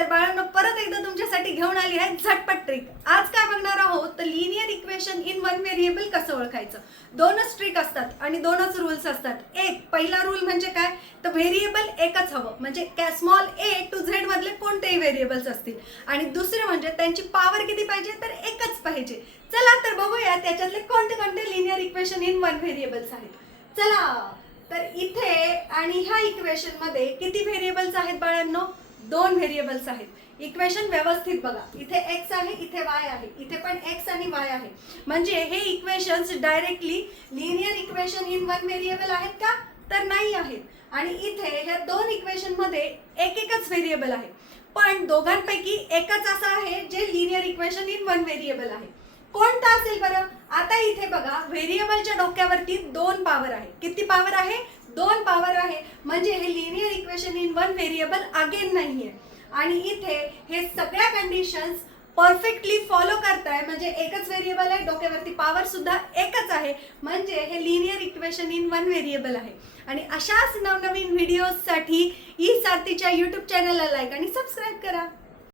तर बाळांनो परत एकदा तुमच्यासाठी घेऊन आली आहे झटपट ट्रिक। आज काय बघणार आहोत तर linear equation in one variable कसं ओळखायचं। दोनच ट्रिक असतात आणि दोनच रूल्स असतात। एक पहिला रूल म्हणजे काय तर व्हेरिएबल एकच हवं, म्हणजे स्मॉल a टू z मधले कोणतेही व्हेरिएबल्स असतील, आणि दुसरे म्हणजे त्यांची पॉवर किती पाहिजे तर एकच पाहिजे। चला तर बघूया त्याच्यातले कोणते कोणते linear equation in one variables आहेत। चला तर इथे आणि ह्या इक्वेशन मध्ये किती व्हेरिएबल्स आहेत बाळांनो, दोन व्हेरिएबल्स आहेत। इक्वेशन व्यवस्थित बघा, इथे x आहे इथे y आहे, इथे पण x आणि y आहे, म्हणजे हे equations directly linear equation in one variable आहेत का तर नाही आहेत। आणि इथे ह्या दोन इक्वेशन मध्ये एकच व्हेरिएबल आहे, पण दोघांपैकी एकच असा आहे जे linear equation in one variable आहे। कोणता असेल बरं, आता इथे बघा व्हेरिएबलच्या डोक्यावरती दोन पॉवर आहे। किती पॉवर आहे, दोन पॉवर आहे, म्हणजे हे linear equation in one variable again नाहीये। आणि इथे हे सगळ्या कंडिशन्स परफेक्टली फॉलो करताय, म्हणजे एकच व्हेरिएबल आहे, डोक्यावरती पॉवर सुद्धा एकच आहे, म्हणजे हे linear equation in one variable आहे। आणि अशाच नवनवीन व्हिडिओजसाठी ई सारथीच्या YouTube चॅनलला लाईक आणि सबस्क्राईब करा।